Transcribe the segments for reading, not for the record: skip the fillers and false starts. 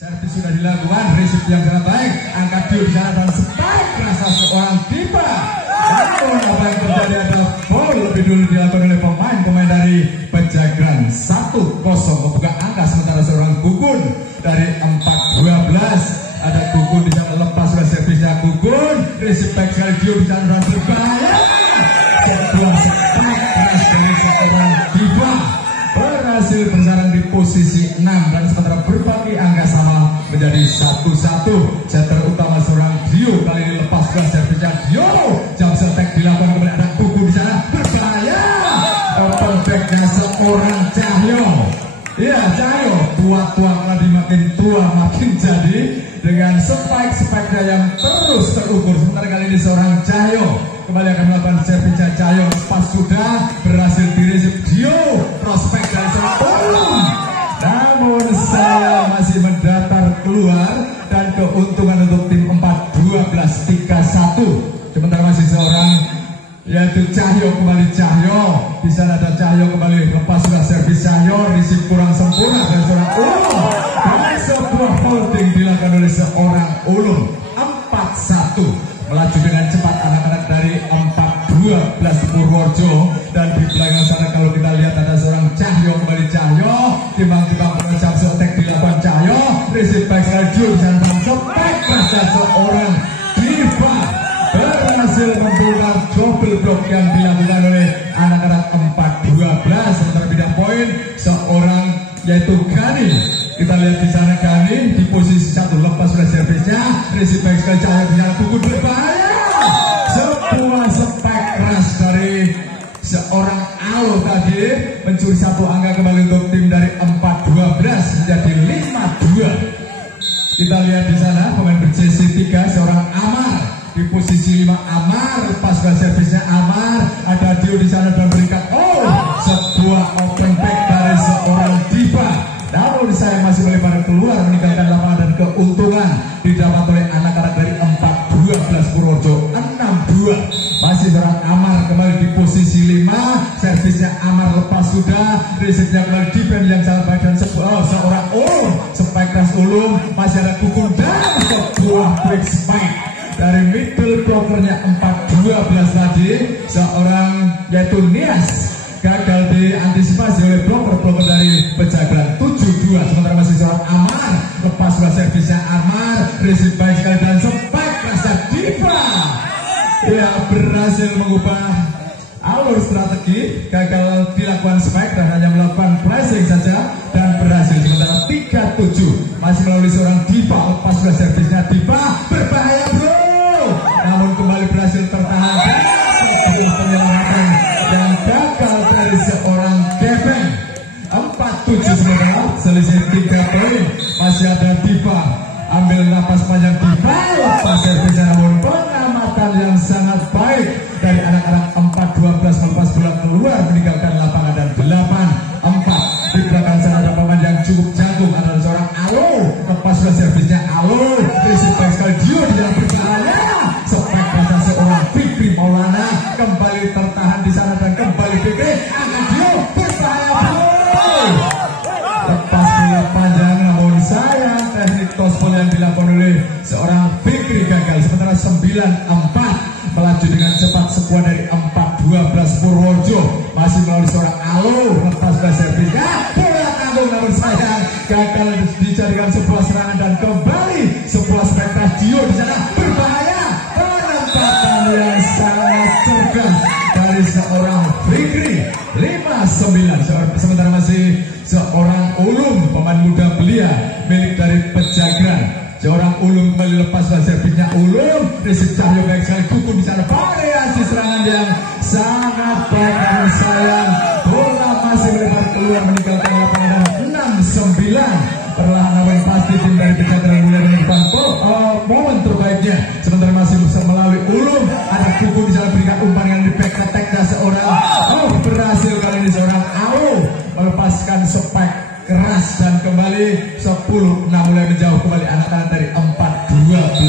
Servis sudah dilakukan, resip yang sangat baik, angka dio di sana dan spike rasa seorang Diva. Namun apa yang terjadi adalah gol lebih dulu dilakukan oleh pemain dari Pejagan 1-0 membuka angka, sementara seorang Gugun dari 4-12. Ada Gugun di sana, lepas oleh servisnya Gugun, resip baik sekali dio di sana dan berbahaya. Sebuah spike keras dari seorang Diva berhasil bersarang di posisi 6 dan sementara berbagi angka sama menjadi 1-1. Setter utama seorang Dio kali ini lepas ke servisnya Dio, jam setek dilakukan kepada anak Gugun di sana, berbahaya. Perfectnya seorang Cahyo. Iya, Cahyo tua-tua lagi makin tua makin jadi dengan spike-spike-nya yang terus terukur. Sementara kali ini seorang Cahyo kembali akan melakukan servisnya Cahyo, pas sudah berhasil diresip Dio, prospek dari seorang Ulum. Namun saya masih mendatar keluar dan keuntungan untuk tim 4-12-3-1. Sementara masih seorang yaitu Cahyo, kembali Cahyo. Di sana ada Cahyo kembali, lepas sudah servis Cahyo, risip kurang sempurna dari seorang Ulum. Dan sebuah holding dilakukan oleh seorang Ulum. 4-1 melaju dengan cepat anak-anak dari 4-12 Purworejo. Dan di belakang sana kalau kita lihat ada seorang Cahyo, kembali Cahyo, timbang-timbang penecap sotek dilakukan Cahyo, risip baik sekali Dio di sana dengan sotek rasa seorang Diva berhasil memberikan double block yang dilakukan oleh anak-anak 4-12. Sementara bidang poin seorang yaitu Gani. Kita lihat di sana Gani di posisi 1, lepas oleh servisnya, risip baik sekali Cahyo di sana, Gugun berbahaya. Sebuah spek keras dari seorang Alo tadi mencuri satu angka kembali untuk tim dari 4-12 menjadi 5-2. Kita lihat di sana pemain berjersey 3 seorang Amar di posisi 5. Amar lepas ke servisnya Amar, ada Dio di sana dan berikan sebuah open back dari seorang Diva. Namun saya masih melebar keluar meninggalkan lapangan dan keuntungan didapat oleh anak-anak dari 4-12 Purworejo 6-2. Masih seorang Amar kembali di posisi 5, servisnya Amar lepas sudah, resipnya kembali defense yang sangat baik dan seorang Ulum, spike keras Ulum, masih ada Gugun dan sebuah break spike dari middle blockernya 4-12 tadi, seorang yaitu Nias gagal diantisipasi oleh blocker dari Pejagan 7-2. Sementara masih seorang Amar, lepas sudah servisnya Amar, resip baik sekali dan spike rasa Diva. Ya, berhasil mengubah alur strategi, gagal dilakukan spike dan hanya melakukan pressing saja dan berhasil. Sementara 3-7 masih melalui seorang Diva, lepas sudah servisnya Diva, berbahaya bro. Namun kembali berhasil tertahan dan sebuah penyelamatan yang gagal dari seorang Kevin. 4-7 sementara selisih 3 poin. Masih ada Diva, ambil napas panjang Diva, lepas servisnya, namun pengamatan yang sangat baik dari anak-anak 4-12 melepas bola keluar meninggalkan lapangan dan 8-4. Di belakang sana ada pemain yang cukup jagung, adalah seorang Alo, lepas sudah servisnya Alo, risip baik sekali Dio di dalam perjalanan, spek rasa seorang Fikri Maulana kembali tertahan di sana dan kembali Fikri, angkat Dio, berbahaya bro. Lepas bola panjang, namun sayang teknik tospol yang dilakukan oleh seorang Fikri gagal. Sementara 9-4 melaju dengan cepat skuad dari 4-12 Purworejo, masih melalui seorang Alo, lepas ke servisnya, bola tanggung namun sayang gagal dijadikan sebuah serangan dan kembali sebuah spektak Dio di sana, berbahaya. Penempatan yang sangat cerdas dari seorang Fikri 5-9. Sementara masih seorang Ulum, pemain muda belia milik dari Pejagan. Seorang Ulum kembali lepas dan servisnya Ulum, resip Cahyo baik sekali, Gugun di sana, variasi serangan yang sangat baik namun sayang bola masih melebar keluar meninggalkan lapangan 6-9. Perlahan namun pasti tim dari Pejagan mulai menemukan momen terbaiknya. Sementara masih bisa melalui Ulum, ada Gugun di sana berikan umpan yang di back attack-nya seorang berhasil kali ini seorang Ao melepaskan spike keras dan kembali 10. Nah, mulai menjauh kembali anak-anak dari 4-12.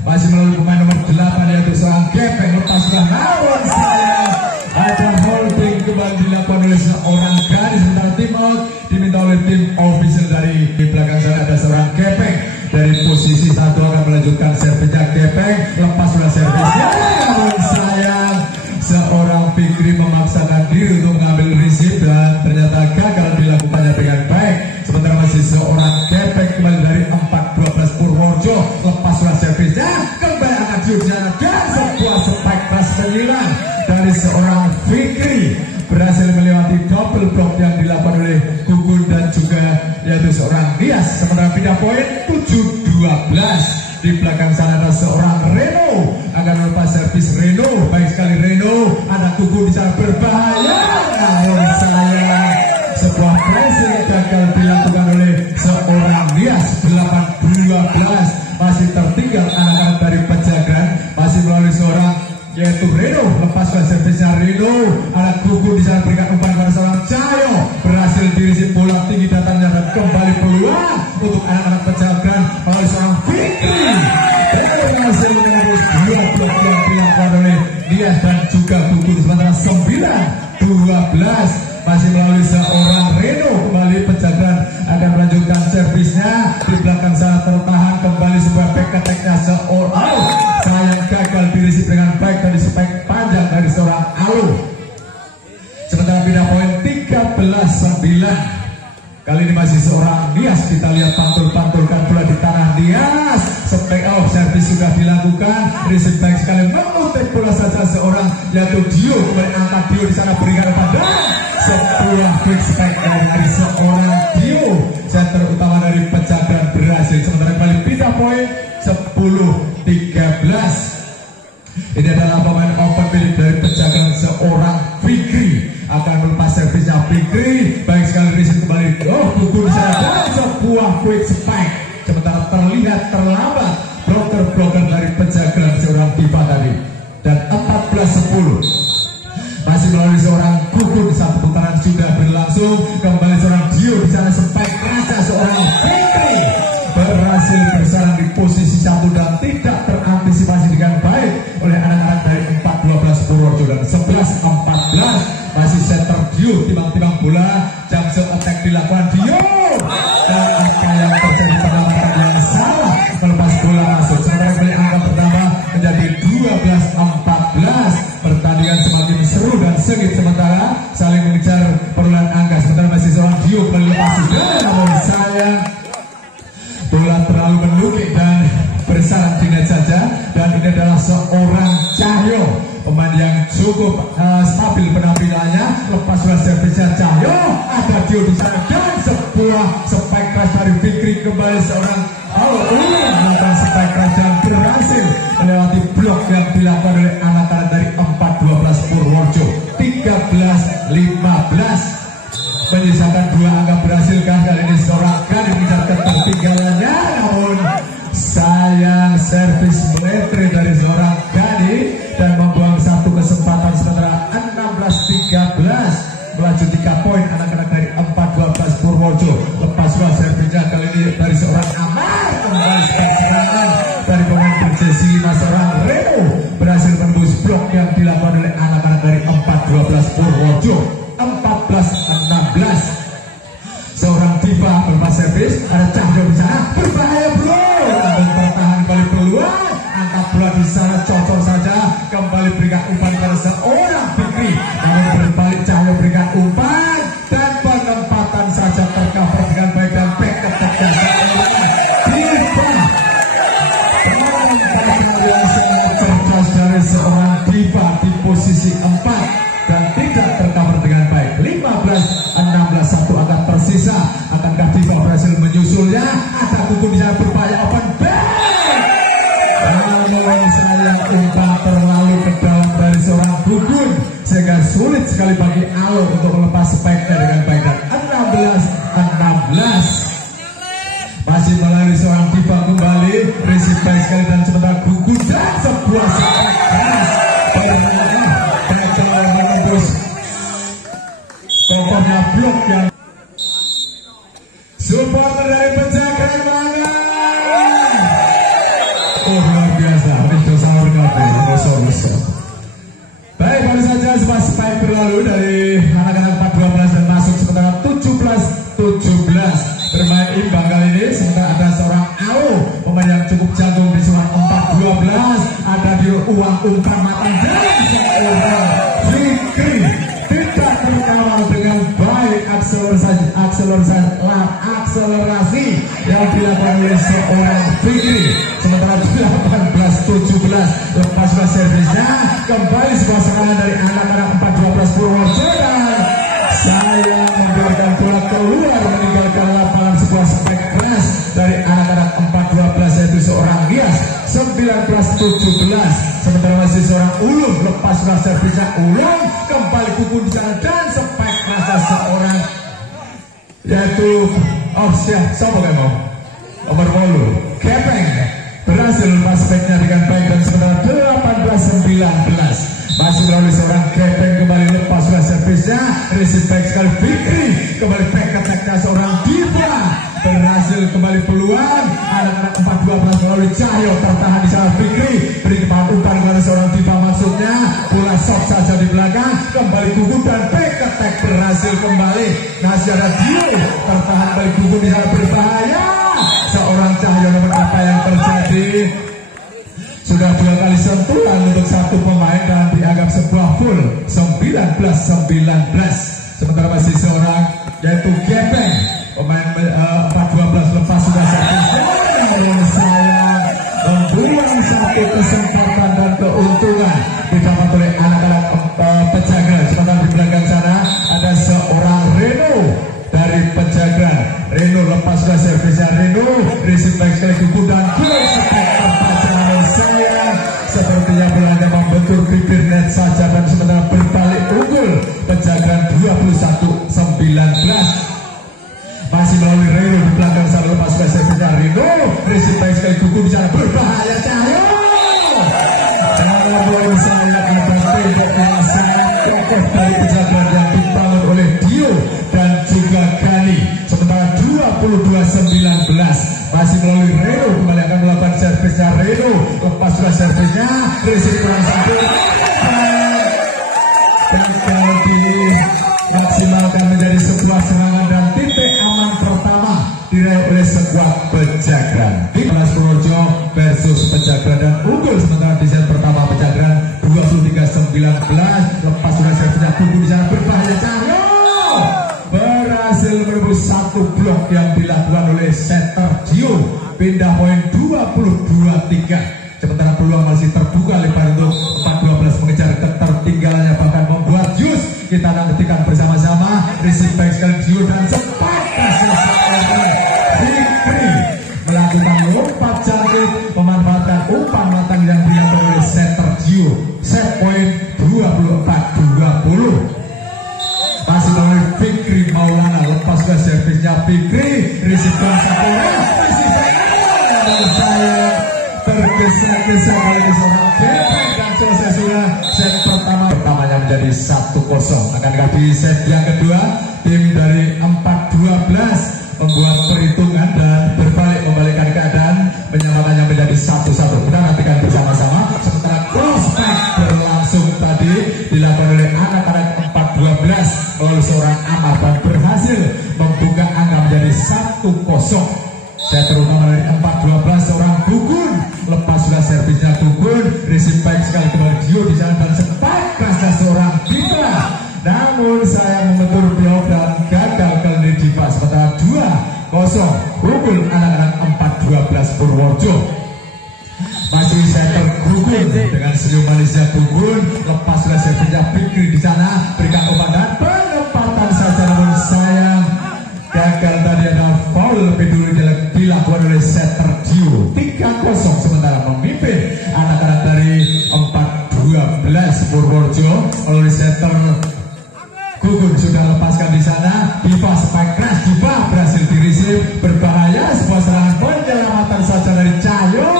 Masih melalui pemain nomor 8 yaitu seorang Gepeng, lepas sudah namun sayang ada holding kembali dilakukan oleh seorang gadis. Sementara tim out diminta oleh tim official. Dari di belakang sana ada seorang Gepeng. Dari posisi 1 akan melanjutkan servisnya Gepeng. Lepas sudah servisnya. Namun sayang, seorang Fikri memaksakan diri untuk mengambil receive dan ternyata gagal dilakukannya dengan baik. Sementara masih seorang Gepeng kembali dari 4-12 Purworejo. Lepas sudah servisnya kembali akan diujian dan sebuah spike keras menyerang dari seorang Fikri berhasil melewati double block yang dilakukan oleh Gugun dan juga yaitu seorang Nias. Sementara pindah poin 7-12. Di belakang sana ada seorang Reno akan melepas servis Reno. Baik sekali Reno, ada Gugun di sana berbahaya. Namun sayang, sebuah pressing gagal dilakukan oleh seorang Nias. 8-12 masih tertinggal anak-anak dari Pejagan, masih melalui seorang yaitu Reno. Lepas servisnya Reno, anak Gugun di sana berikan umpan pada seorang Cahyo, berhasil dirisip bola tinggi datangnya dan kembali peluang untuk anak-anak Pejagan melalui seorang Fikri. Dan berhasil menembus 2 blok yang dilakukan oleh Dias dan juga Gugun. Sementara 9-12 masih melalui seorang Reno. Kembali Pejagan akan melanjutkan servisnya. Di belakang sana tertahan kembali sebuah back attack-nya seorang sayang gagal dirisip dengan baik dari spike panjang dari seorang Alu. Sementara pindah poin 13-9. Kali ini masih seorang Nias. Kita lihat pantul-pantulkan bola di tanah Nias. Spike off servis sudah dilakukan. Risip baik sekali memutik bola saja seorang yaitu Dio. Kembali angkat Dio di sana berikan pada sebuah quick spike dari seorang Dio. Center utama dari Pejagan berhasil. Sementara kembali pindah poin 10-13. Ini adalah pemain open milik dari Pejagan seorang Fikri. Akan melepas servisnya Fikri. Baik sekali risip kembali. Gugun di sana dan sebuah quick spike. Sementara terlihat terlambat bloker dari Pejagan seorang Diva tadi. Dan 14-10 masih melalui seorang Gugun. Satu putaran sudah berlangsung. Kembali seorang Dio di sana spike raja seorang Fikri berhasil bersarang di posisi 1 dan tidak terantisipasi dengan baik oleh anak-anak dari 4-12 Purworejo. Dan 11-14 masih center Dio timbang-timbang bola. Jump attack dilakukan Dio dan apa yang terjadi pada tempat yang salah melepas bola masuk. Sementara kembali angka pertama menjadi 12-14. Pertandingan semakin seru dan sengit sementara saling mengejar perolehan angka. Sementara masih seorang Dio kembali lepas sudah, namun sayang bola terlalu menukik dan bersarang di net saja. Dan ini adalah seorang Cahyo, pemain yang cukup stabil penampilannya. Lepas sudah servisnya Cahyo, ada Dio di sana dan sebuah spike crash dari Fikri. Kembali seorang melakukan spike crash dan berhasil melewati blok yang dilakukan oleh anak-anak dari 4-12 Purworejo. 13-15 menyisakan 2 angka berhasil kan. Kali ini seorang gadis mengejar ketertinggalannya, namun sayang servis metre dari seorang gadis dan membuang satu kesempatan. Sementara 16-13 melaju 3 poin anak-anak dari 4-12 Purworejo. Lepas dua servisnya kali ini dari seorang Amar. Kembali serangan dari pemain berjesi 5 seorang Reno berhasil menembus blok yang dilakukan oleh anak-anak dari 4-12 Purworejo. 14-16 seorang Diva berpas servis. Ada Cahyo di sana berbahaya bro, dan tertahan kembali peluang. Angkat bola di sana cocok saja. Kembali berikan umpan pada seorang Fikri, namun berbalik Cahyo berikan umpan dan penempatan saja tercover dengan baik dan back attack yang Diva. Cerdas dari seorang Diva di posisi 4 dan tidak tercover dengan baik. 15-16 satu angka tersisa. Akankah Diva berhasil menyusulnya? Ada Gugun di sana berbahaya open back. Namun sayang umpan terlalu ke dalam dari seorang Gugun sehingga sulit sekali bagi Alo untuk melepas spike-nya dengan baik. Dan 16-16 masih melalui seorang Diva kembali receive baik sekali dan sebentar Gugun dan sebuah spike keras dari menembus pokoknya blok yang supporter dari Pejagan mana? Luar biasa, ini dosa berkata. Baik, baru saja sebuah spike berlalu dari dari anak-anak 4-12 dan masuk sementara 17-17 bermain imbang kali ini. Sementara ada seorang Au, pemain yang cukup jago di suara 4-12, ada di uang umpan matang dari seorang Fikri, tidak terkawal dengan baik akselerasi yang dilakukan oleh seorang Fikri. Sementara 18-17 lepas servisnya kembali sebuah serangan dari anak-anak 4-12 Purworejo dan saya membiarkan bola keluar meninggalkan lapangan. Sebuah spek keras dari anak-anak 4-12 yaitu seorang Gias. 19-17 sementara masih seorang Ulum lepas servisnya Ulum kembali kuku di sana dan spek kerasa seorang yaitu siapa kamu nomor 10 Kepeng berhasil lepas speknya dengan baik dan sementara 18-19 masih melalui seorang Kepeng kembali lepas servisnya receive back sekali Fikri kembali back attack-nya seorang Diva berhasil kembali peluang anak-anak 4-12 melalui Cahyo tertahan di sana Fikri beri umpan kepada seorang Diva maksudnya bola shot saja di belakang kembali gugur dan back attack berhasil kembali masih ada Dio tertahan kembali gugur di sana berbahaya seorang Cahyo nomor apa yang terjadi sudah 2 kali sentuhan untuk satu pemain dan dianggap sebuah full 19-19 sementara masih seorang yaitu Gepeng pemain 4-12 lepas sudah sayang membuang satu kesempatan dan keuntungan didapat oleh anak-anak Pejagan. Sementara di belakang sana ada seorang Reno dari Pejagan. Reno lepas sudah servisnya Reno receive back sekali kuku dan gol sayang sepertinya bolanya membentur bibir net saja dan sementara berbalik unggul Pejagan 21-19 masih melalui Reno di belakang sana lepas sudah servisnya Reno receive back sekali kuku di sana berbahaya Cahyo jangan saya atas tembok yang sangat kokoh dari Pejagan yang dibangun oleh Dio dan juga Gani. Sementara 22-19 masih melalui Reno kembali akan melakukan servisnya Reno lepas sudah servisnya receive kurang satu dan kalau dimaksimalkan menjadi sebuah serangan dan titik aman pertama diraih oleh sebuah Pejagan. Timnas Purworejo versus Pejagan dan unggul sementara di set pertama Pejagan 23-19 lepas sudah servisnya kuku di sana berbahaya Cahyo berhasil menembus satu blok yang dilakukan oleh setter Dio pindah poin 22-3 sementara peluang masih terbuka lebar untuk 4-12 mengejar ketertinggalannya bahkan membuat Yus kita nantikan bersama-sama receive back sekali Dio dan cepat kasih seorang Fikri melakukan lompat cantik memanfaatkan umpan matang yang dilakukan oleh setter Dio set point 24-20 masih melalui Fikri Maulana lepas ke servisnya Fikri receive kurang satu saya tergesa-gesa kali ini seorang Kepeng dan selesai sudah set pertamanya menjadi 1-0 akankah di set yang kedua tim dari 4-12 membuat perhitungan dan membalikkan keadaan menyamakannya menjadi 1-1 kita nantikan bersama-sama sementara crossback berlangsung tadi dilakukan oleh anak-anak 4-12 melalui seorang Amar dan berhasil membuka angka menjadi 1-0 saya terutama dari 4-12 seorang Gugun lepas sudah servisnya Gugun receive back sekali kembali Dio di sana dan sempat kerasnya seorang Diva namun saya membentur blok dan gagal kali ini Diva sementara 2-0 unggul anak-anak 4-12 Purworejo masih setter Gugun dengan senyum manisnya Gugun lepas sudah servisnya Fikri di sana berikan umpan dan penempatan saja namun sayang gagal tadi ada foul lebih dulu dilakukan oleh setter Dio 3-0 sementara memimpin anak-anak dari 4-12 Purworejo oleh setter Gugun sudah lepaskan di sana Diva spike crash Diva berhasil di-receive berbahaya sebuah serangan penyelamatan saja dari Cahyo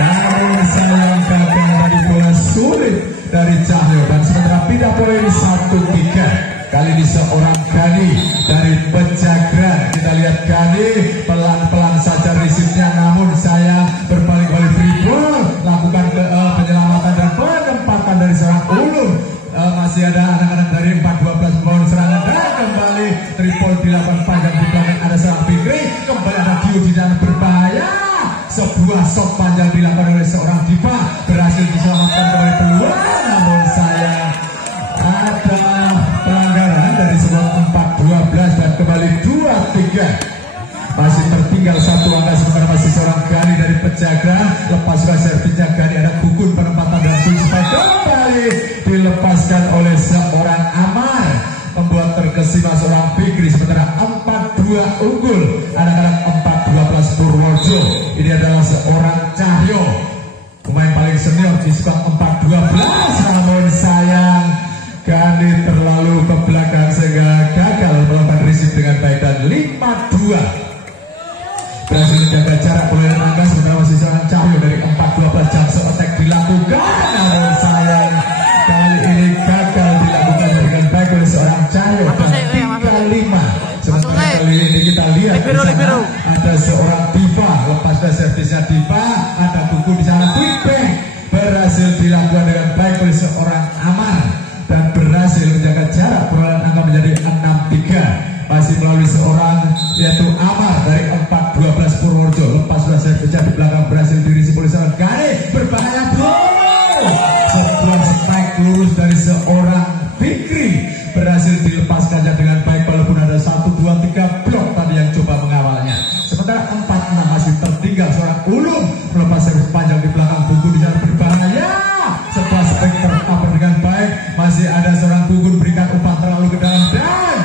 namun sayang gagal dari bola sulit dari Cahyo dan sementara pindah poin 1-3 kali ini seorang Gani dari Pejagan kita lihat Gani pelan-pelan saja receive-nya namun saya berbalik balik free ball lakukan penyelamatan dan penempatan dari seorang Ulum masih ada anak-anak dari 4-12 shot panjang dilakukan oleh seorang Diva, berhasil diselamatkan kembali peluang, namun sayang ada pelanggaran dari skor 4-12 dan kembali 2-3. Masih tertinggal satu angka sementara masih seorang Gani dari Pejagan. Lepas sudah servisnya Gani, ada Gugun penempatan dan kunci kembali dilepaskan oleh seorang Amar, membuat terkesima seorang Fikri. Sementara 4-2 unggul anak-anak 4-12 Purworejo. Ini adalah seorang Cahyo, pemain paling senior di skor 4-12, namun sayang Gani terlalu ke belakang sehingga gagal melakukan receive dengan baik dan 5-2. Berhasil menjaga jarak perolehan angka sementara masih seorang Cahyo dari 4-12. Jump shot attack dilakukan, namun sayang kali ini gagal dilakukan dengan baik oleh seorang Cahyo dan 3-5. Sementara kali ini kita lihat di sana ada seorang Diva, lepas dari servisnya Diva, ada Kuku di sana, quick back berhasil dilakukan dengan baik oleh seorang Amar dan berhasil menjaga jarak perolehan angka menjadi 6-3. Masih melalui seorang yaitu Amar dari 4-12 Purworejo. Lepas sudah servisnya di belakang berhasil dirisi oleh seorang Gani, berbahaya bro. Sebuah strike lurus dari seorang Fikri berhasil dilepaskannya dengan baik walaupun ada 1, 2, 3 blok tadi yang coba mengawalnya. Sementara 4-6 masih tertinggal seorang Ulum melepas servis panjang di belakang Buku di sana berbahaya. Sebuah strike tercover dengan baik, masih ada seorang Gugun berikan umpan terlalu ke dalam dan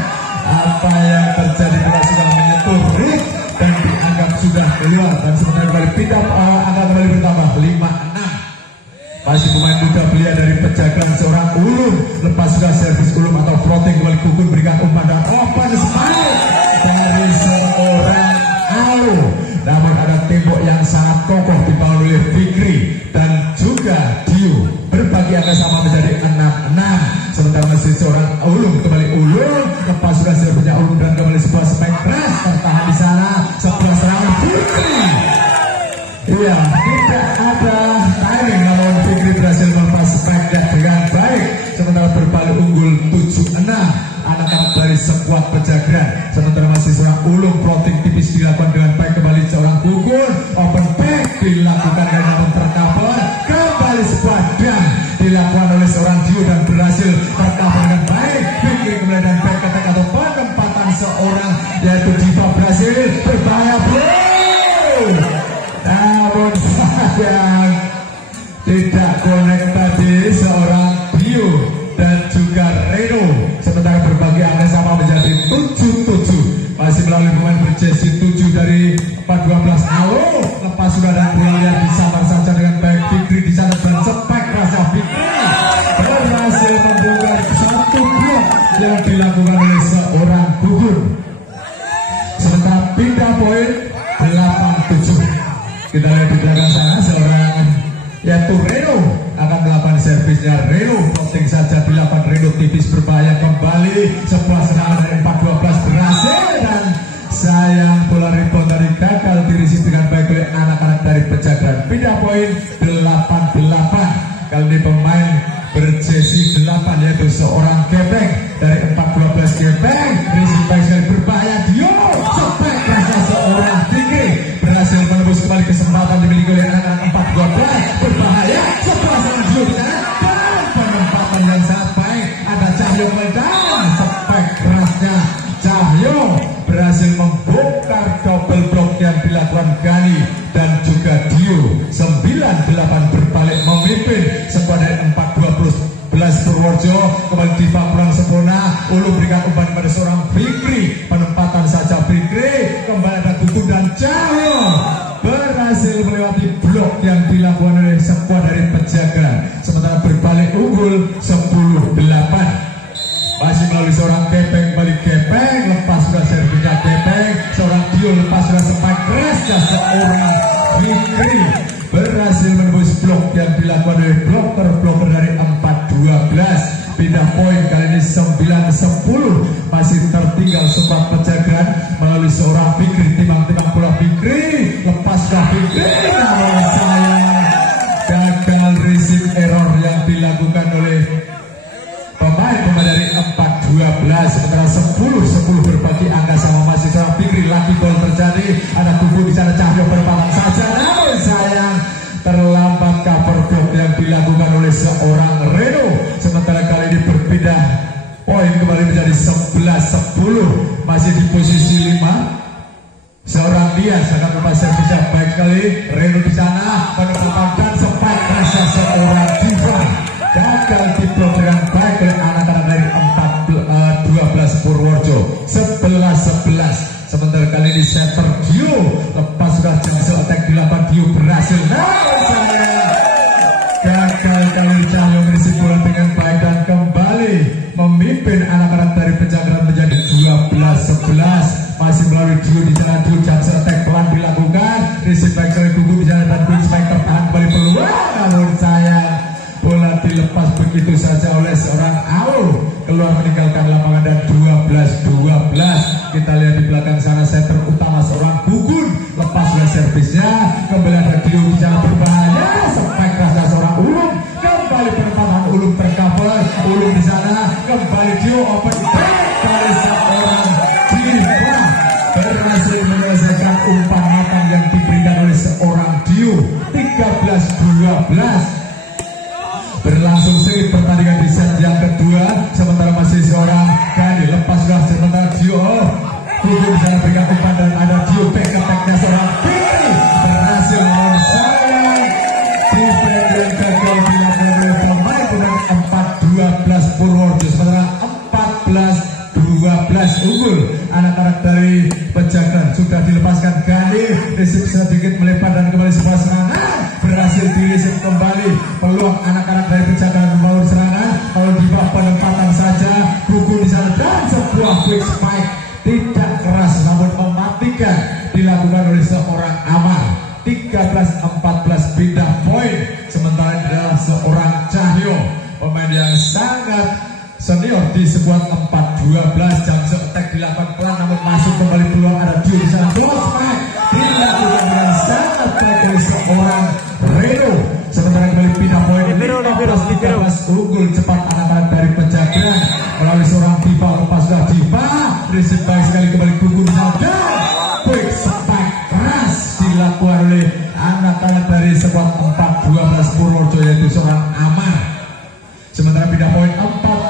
apa yang terjadi bila sudah menyentuh ring dan dianggap sudah keluar dan sementara kembali pindah angka kembali bertambah 5-6. Masih pemain muda belia dari Pejagan seorang Ulum, lepas sudah servis Ulum atau floating kembali Gugun berikan umpan dan open spike dari seorang Alu, namun ada tembok yang sangat kokoh dibangun oleh Fikri dan juga Dio, berbagi angka sama menjadi 6-6. Sementara masih seorang Ulum kembali Ulum, lepas sudah servisnya Ulum dan kembali sebuah spike keras tertahan di sana, sebuah serangan Fikri. Iya, tidak ada timing namun Fikri berhasil melepas spike dengan baik. Sementara berbalik unggul 7-6 anak-anak dari sekuat Pejagan. Sementara masih seorang Ulum floating tipis dilakukan dengan baik kembali seorang Gugun, open back dilakukan dengan namun tercover, kembali sebuah dam dilakukan oleh seorang Dio dan berhasil tercover dengan baik. Fikri kemudian dan back attack atau penempatan seorang yaitu Diva berhasil berbahaya bro. Namun sayang tidak connect tadi seorang Dio dan juga Reno. Sementara berbagi angka sama menjadi 7-7. Masih melalui pemain berjersey 7 dari 4-12 Alo, lepas sudah ada bola yang disambar saja dengan baik. Fikri di sana bercepek rasa Fikri berhasil membongkar satu blok yang dilakukan oleh seorang Gugun. Sementara pindah poin 8-7. Kita lihat di belakang sana seorang yaitu Reno akan melakukan servisnya. Reno floating saja dilakukan Reno tipis berbahaya kembali. Sebuah serangan dari 4-12 berhasil dan sayang bola rebound dari gagal dirisi dengan baik oleh anak-anak dari Pejagan. Pindah poin 8-8. Kali ini pemain berjersey 8 yaitu seorang Gepeng dari 4-12 Gepeng. Risi baik sekali berbahaya Dio. Sepek rasa seorang Fikri berhasil menembus kembali kesempatan dimiliki oleh anak-anak 4-12 berbahaya. Setelah seorang Dio dan penempatan yang sangat baik ada Cahyo dan sepek kerasnya Cahyo berhasil membongkar double block yang dilakukan Gani dan juga Dio. 9-8 berbalik memimpin sebuah dari 4-12 Purworejo. Kembali Diva kurang sempurna, Ulu berikan umpan pada seorang Fikri, penempatan saja Fikri, kembali ada Gugun dan Cahyo berhasil melewati blok yang dilakukan oleh sebuah dari Pejagan. Sementara berbalik unggul 10-8. Masih melalui seorang Gepeng, balik Gepeng, lepas sudah servisnya Gepeng, seorang Dio lepas sudah spike keras dan seorang Fikri berhasil menembus blok yang dilakukan oleh bloker dari 4-12. Pindah poin kali ini 9-10. Masih tertinggal sebuah Pejagan melalui seorang Fikri, timang-timang bola Fikri, lepas ke Fikri, namun sayang gagal receive error yang dilakukan oleh pemain dari 4-12. Sementara 10-10 berbagi angka sama masih seorang Fikri. Lagi gol terjadi, ada Kubu di sana, Cahyo berpalang saja, namun sayang Poin kembali menjadi 11-10. Masih di posisi 5. Seorang Dias akan lepas servisnya baik sekali. Reno di sana menempatkan sempat rasa seorang Diva gagal diblok dengan baik oleh anak-anak dari 12 Purworejo. 11-11. Sementara kali ini center Dio lepas sudah jengkel attack dilakukan Dio berhasil. Namun sayang gagal kali Cahyo mengisi bola dengan baik dan kembali memimpin anak-anak dari Pejagaan menjadi 12-11. Masih melalui Dio di sana. Dio jangkau attack pelan dilakukan. Receive back oleh Gugu di sana dan quick spike tertahan kembali peluang. Namun sayang bola dilepas begitu saja oleh seorang Aul keluar meninggalkan lapangan dan 12-12. Kita lihat di belakang sana center utama seorang Gugun lepas oleh servisnya. Kembali ada Dio di sana berbahaya. Spike rasa seorang Ulum. Kembali penempatan Ulum tercover. Ulum di sana kembali Dio open back dari seorang Diva berhasil menyelesaikan umpan matang yang diberikan oleh seorang Dio. 13-12. Berlangsung seri pertandingan di set yang kedua. Sementara masih seorang Gani lepas sudah sementara Dio Gugu bisa berikan umpan dan ada Dio back attack-nya seorang Fikri berhasil melawan sayang defense yang gagal dilakukan oleh pemain dengan 4-12 Purworejo. Sementara 14-12 unggul anak-anak dari Pejagan. Sudah dilepaskan Gani, resip sedikit melebar dan kembali sebuah serangan berhasil dirisip kembali. Peluang anak-anak dari Pejagan membangun serangan. Kalau di bawah penempatan saja Gugu di sana dan sebuah quick spike tidak keras namun mematikan dilakukan oleh seorang Amar. 13-14 pindah poin. Sementara adalah seorang Cahyo, pemain yang sangat senior di sebuah 4-12. Jam attack dilakukan pelan namun masuk kembali peluang ada Dio di sana. Block spike dilakukan dengan sangat baik oleh seorang Reno. Sementara kembali pindah poin 15-13 unggul cepat anak-anak dari Pejagan melalui seorang Diva lepas sudah Diva resip baik sekali kembali Gugu di sana dan quick spike keras dilakukan oleh anak-anak dari sebuah 4-12 Purworejo yaitu seorang Amar. Sementara pindah poin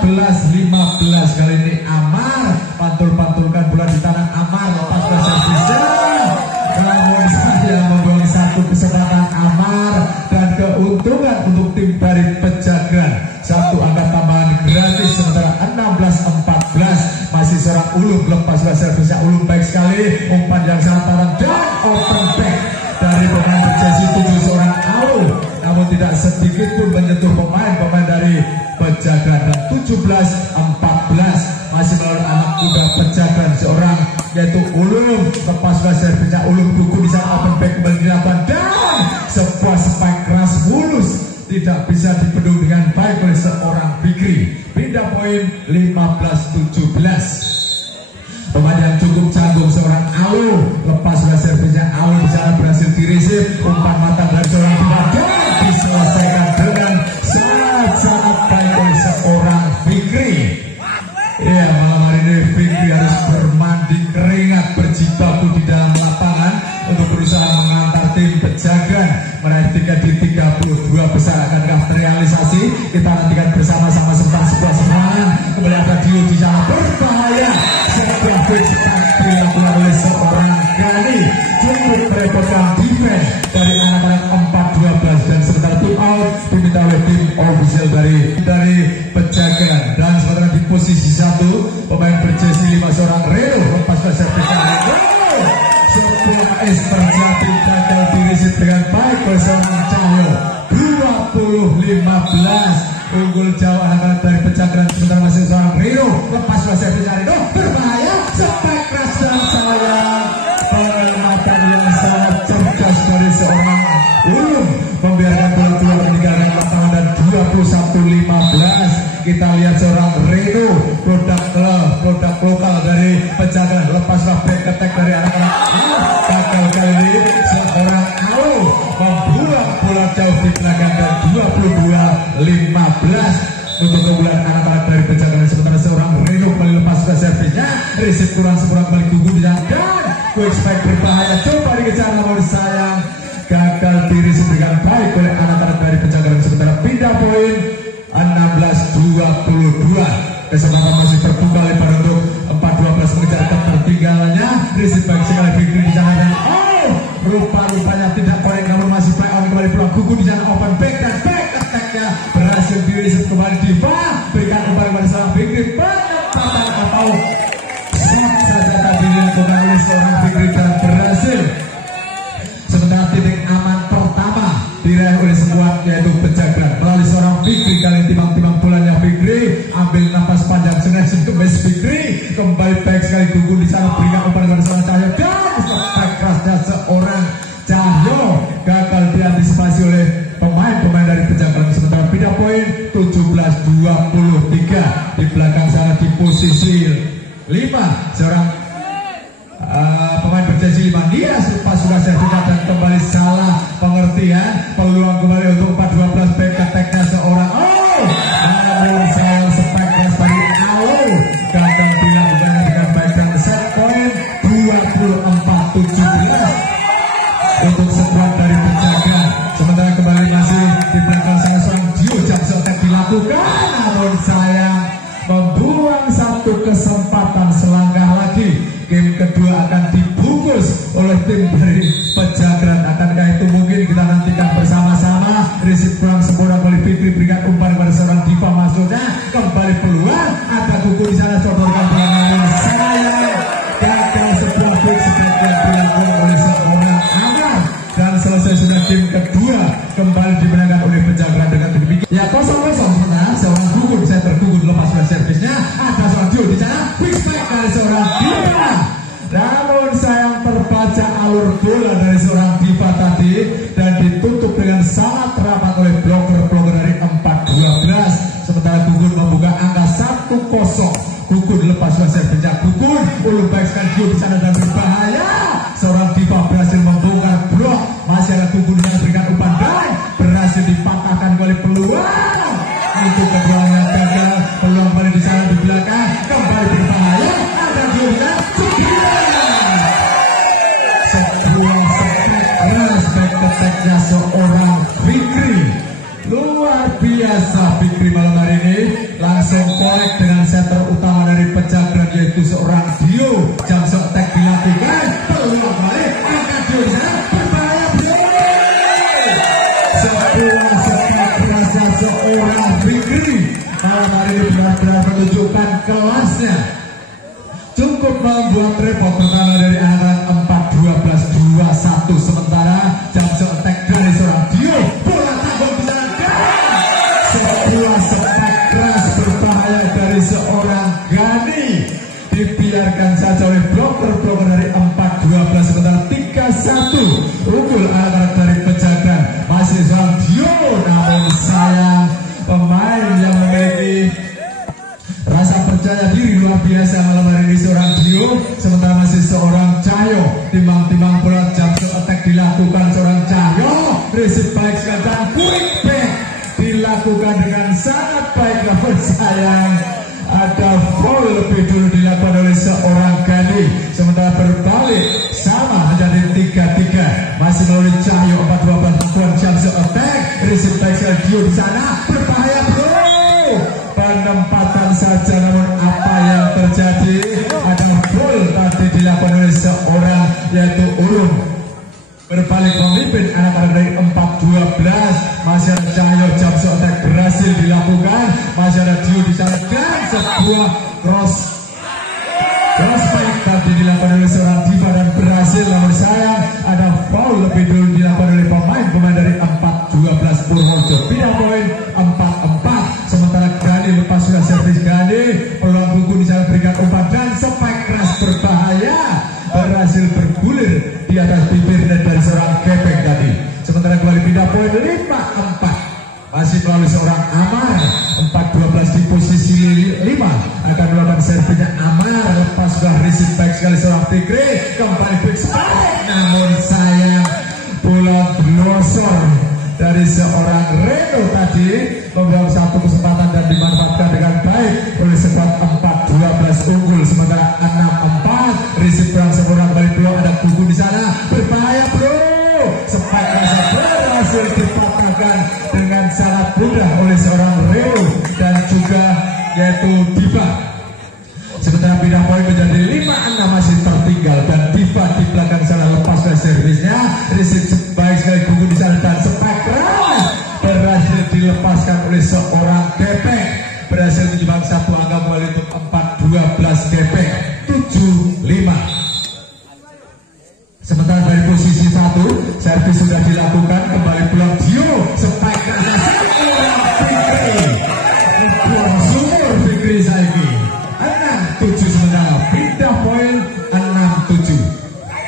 14-15 kali ini Amar pantul-pantulkan bola di tanah Amar lepas ke servisnya. Namun saja membuang satu kesempatan Amar dan keuntungan untuk tim dari Pejagan. Satu angka tambahan gratis. Sementara 16-14 masih seorang Ulum lepas ke servisnya. Ulum baik sekali umpan yang sangat tarang dan open back dari pemain berjersey 7 seorang Aul. Namun tidak sedikit pun menyentuh pemain dari Pejagan dan 17-14 masih melalui anak muda Pejagan seorang yaitu Ulum lepas ke servisnya. Ulum Gugu di sana open back kembali dilakukan dan sebuah spike keras mulus tidak bisa dibendung dengan baik oleh seorang Fikri. Pindah poin 15-17. Pemain yang cukup canggung seorang Aul lepas ke servisnya. Aul di sana berhasil dirisip umpan matang dari seorang Diva dan diselesaikan dengan sangat baik oleh seorang Fikri. Ya, malam hari ini Fikri harus bermandi keringat berjibaku di dalam lapangan untuk berusaha mengantar tim Pejagan meraih tiket di 32 besar. Akankah terrealisasi? Kita nantikan bersama-sama sebentar sebuah serangan. Kembali ada Dio di sana berbahaya. Sebuah quick spike dilakukan oleh seorang Gani. Cukup merepotkan defense dari anak-anak 4-12 dan sementara tim out diminta oleh tim official dari Pejagan. Dan sementara di posisi 1 pemain berjersey 5 seorang Reno lepas ke servisnya. Sebuah es terjadi gagal dirisip dengan baik oleh seorang Cahyo. 20-15 unggul jauh anak-anak dari Pejagan. Sementara masih seorang Reno lepas ke servisnya. Reno berbahaya spike keras dan sayang penempatan yang sangat cerdas dari seorang Ulum membiarkan bola keluar meninggalkan lapangan dan 21-15. Kita lihat seorang Reno produk lokal dari Pejagan lepas back attack dari anak-anak. Gagal kali ini seorang Aul membuang bola jauh di belakang dan 22-15 untuk keunggulan anak-anak dari Pejagan. Sementara seorang Reno kembali lepas ke servisnya. Resip kurang sempurna kembali Gugu di sana dan quick spike berbahaya coba dikejar namun sayang gagal dirisip dengan baik oleh anak-anak dari Pejagan. Sementara pindah poin 16-22 kesempatan masih terbuka lebar untuk 4-12 mengejar ketertinggalannya. Receive baik sekali Fikri di sana dan rupa-rupanya tidak korek namun masih play on kembali pulang Gugu di sana open back dan back attack-nya berhasil di receive kembali Diva berikan umpan kepada seorang Fikri penempatan atau shot saja tadi dilakukan oleh seorang Fikri dan berhasil. Sementara titik aman pertama diraih oleh sekuat yaitu Pejagan melalui seorang Fikri kali timang-timang bolanya Fikri ambil napas panjang sengaja untuk Miss Fikri kembali baik sekali Gugu di sana berikan umpan kepada seorang Cahyo dan sepak kerasnya seorang Cahyo gagal diantisipasi oleh pemain-pemain dari Pejagan. Sementara beda poin 17-23 di belakang sana di posisi 5 seorang pemain berjanji 5 dia pas sudah sertifikat dan kembali salah pengertian peluang kembali untuk 4-12 back attack-nya seorang namun sayang spek dari Alo gagal dilakukan dengan baik dan set poin 24-17 untuk sekuat dari Pejagan. Sementara kembali masih di belakang sana seorang Dio Jaksotek dilakukan namun sayang membuang satu kesempatan selangkah lagi. Game kedua akan dibungkus oleh tim dari Pejagan. Akankah itu mungkin kita nantikan bersama-sama. Receive kurang sempurna oleh Fikri berikan umpan kepada seorang Diva maksudnya kembali peluang ada Gugu di sana sodorkan peluang saya gagal sebuah pick sebagai dilakukan oleh seorang Amar dan selesai sudah game kedua kembali dimenangkan oleh Pejagan dengan demikian ya 0-0. Sementara seorang Gugu saya tergugur lepas dari servisnya ada seorang Dio di sana quick back dari seorang Diva namun sayang terbaca alur bola dari seorang Diva tadi dan ditutup dengan sangat rapat oleh bloker dari 4-12. Sementara Gugun membuka angka 1-0. Gugun lepas dari servisnya Gugun ulur baik sekali Dio di sana dan berbahaya seorang Diva berhasil membongkar blok masih ada Gugun yang berikan umpan dan berhasil dipatahkan kembali peluang untuk keduanya gagal peluang kembali di sana di belakang kembali berbahaya ada Dio di sana attack-nya seorang Fikri luar biasa. Fikri malam hari ini langsung korek dengan center utama dari Pejagan yaitu seorang Dio Jakso attack dilakukan peluang balik angkat Dio di sana berbahaya sebuah sepak kerasnya seorang Fikri malam hari ini benar-benar menunjukkan kelasnya cukup membuat repot pertama dari anak 4-12-21. Sementara Jakso attack dari seorang Dio bola tanggung di sana sebuah sepak keras berbahaya dari seorang Gani dibiarkan saja oleh bloker dari 4-12. Sementara 3-1 unggul anak dari Pejagan masih seorang Dio namun sayang pemain yang memiliki rasa percaya diri luar biasa malam hari ini seorang Dio. Sementara masih seorang Cahyo timang-timang bola Jakso attack dilakukan seorang Cahyo receive baik sekali quick back dilakukan dengan sangat baik namun sayang ada foul lebih dulu dilakukan oleh seorang Gani. Sementara berbalik sama menjadi 3-3 masih melalui Cahyo 4-12 Jakso attack receive baik sekali Dio di sana berbahaya penempatan saja namun apa yang terjadi ada gol tadi dilakukan oleh seorang yaitu Ulum berbalik memimpin anak-anak dari 4-12 masih ada Cahyo Jakso attack berhasil dilakukan masih ada Dio di sana dan sebuah cross back tadi dilakukan oleh seorang Diva dan berhasil namun sayang ada foul lebih dulu dilakukan oleh pemain dari 4-12 Purworejo beda poin 4-4. Sementara Gani lepas sudah servis Gani peluang Gugu di sana berikan umpan dan spike keras berbahaya berhasil bergulir di atas bibir net dari seorang Gepeng tadi. Sementara kembali pindah poin 5-4 masih melalui seorang Amar 4-12 di posisi 5 akan melakukan servinya Amar lepas sudah receive baik sekali seorang Fikri kembali big spike namun sayang bola blosor dari seorang Reno tadi membuang satu kesempatan dan dimanfaatkan dengan baik oleh sekuat 4-12 unggul. Sementara 6-4 receive kurang sempurna kembali peluang ada Gugu di sana berbahaya sepak rasa berhasil dipatahkan dengan sangat mudah oleh seorang Reno dan juga yaitu Diva. Sementara pindah poin menjadi 5-6 masih tertinggal dan Diva di belakang sana lepas dari servisnya. Receive baik sekali Gugu di sana dan Spekran berhasil dilepaskan oleh seorang Gepeng, berhasil menjebak satu angka kembali untuk 4-12 Gepeng 7-5. Sementara dari posisi 1 servis sudah dilakukan, kembali pulang Dio Spekran sumur Fikri Saiki 6-7. sementara pindah poin 6-7.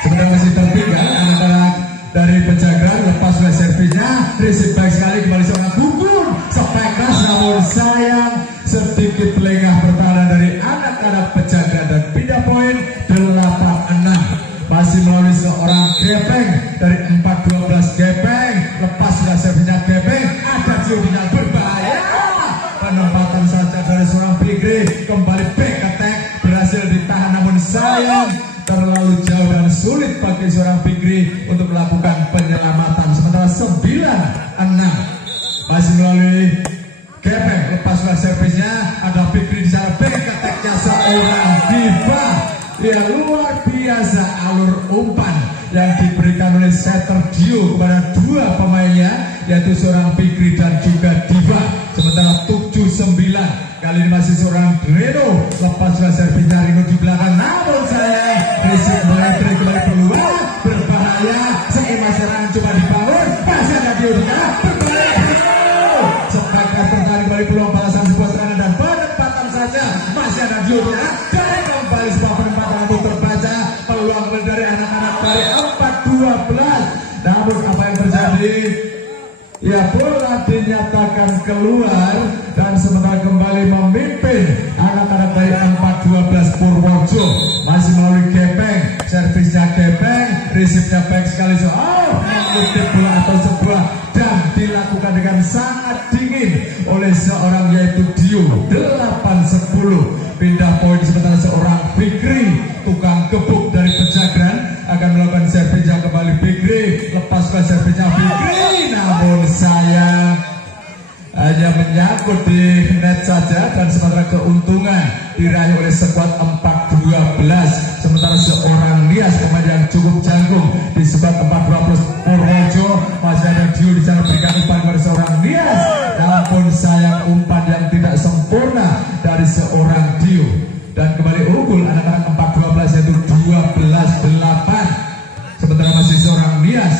Sementara masih tertinggal anak-anak dari Pejagan lepas oleh servisnya, receive baik sekali kembali seorang Gugun Spekran, namun sayang sedikit lengah pertahanan dari anak-anak Pejagan dan pindah poin 8-6. Masih melalui seorang Gepeng dari 4-12 Gepeng, lepas sudah servisnya Gepeng, ada Dio berbahaya, penempatan saja dari seorang Fikri, kembali back attack berhasil ditahan namun sayang terlalu jauh dan sulit bagi seorang Fikri untuk melakukan penyelamatan. Sementara 9-6 masih melalui Gepeng, lepas sudah servisnya, ada Fikri di sana, back attacknya seorang Diva. Ya, luar biasa alur umpan yang diberikan oleh setter Dio kepada dua pemainnya, yaitu seorang Fikri dan juga Diva. Sementara 7-9 kali ini masih seorang Reno, lepas sudah servisnya Reno di belakang, namun saya receive kembali keluar berbahaya. Seima serangan coba dibangun, masih ada Dio di sana, berbahaya. Sepakat tertarik kembali peluang balasan sebuah serangan dan penempatan saja masih ada Dio di sana, dan kembali sebuah penempatan untuk terbaca peluang dari anak-anak dari 4-12. Namun apa yang terjadi? Ya, bola dinyatakan keluar dan sementara kembali memimpin anak-anak dari 4-12 Purworejo. Masih melalui Gepeng, servisnya Gepeng, receive-nya baik sekali soal mengutip bola atau sebuah dan dilakukan dengan sangat dingin oleh seorang yaitu Dio. 8-10 pindah poin. Sementara seorang Fikri, tukang gebuk dari Pejagan, akan melakukan servisnya kembali Fikri, lepaskan servisnya Fikri, namun sayang hanya menyangkut di net saja dan sementara keuntungan diraih oleh skuad 4-12. Sementara seorang Nias, pemain yang cukup jangkung di skuad 4-12 Purworejo, masih ada Dio di sana berikan umpan kepada seorang Nias, namun sayang umpan yang tidak sempurna dari seorang Dio dan kembali unggul anak-anak 4-12 yaitu 12-8. Sementara masih seorang Nias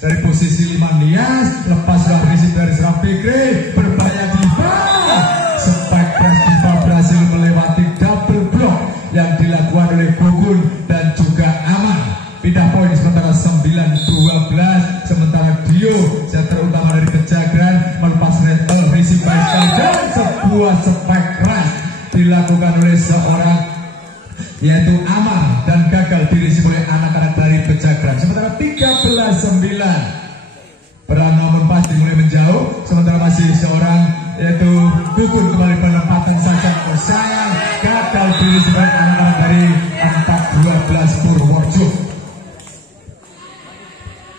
dari posisi 5 Nias, lepas sudah berisi dari serang Fikri, berbahaya Diva. Spike press Diva berhasil melewati double block yang dilakukan oleh Gugun dan juga Aman. Pindah poin sementara 9-12. Sementara Dio, center utama dari Pejagan, melepas receive baik sekali dan sebuah spike crash dilakukan oleh seorang yaitu Aman dan gagal dirisi oleh anak-anak dari Pejagan. Sementara 13-9 peran namun pasti mulai menjauh. Sementara masih seorang yaitu Gugun kembali penempatan saja, sayang gagal dirisi oleh anak-anak dari 4-12 Purworejo.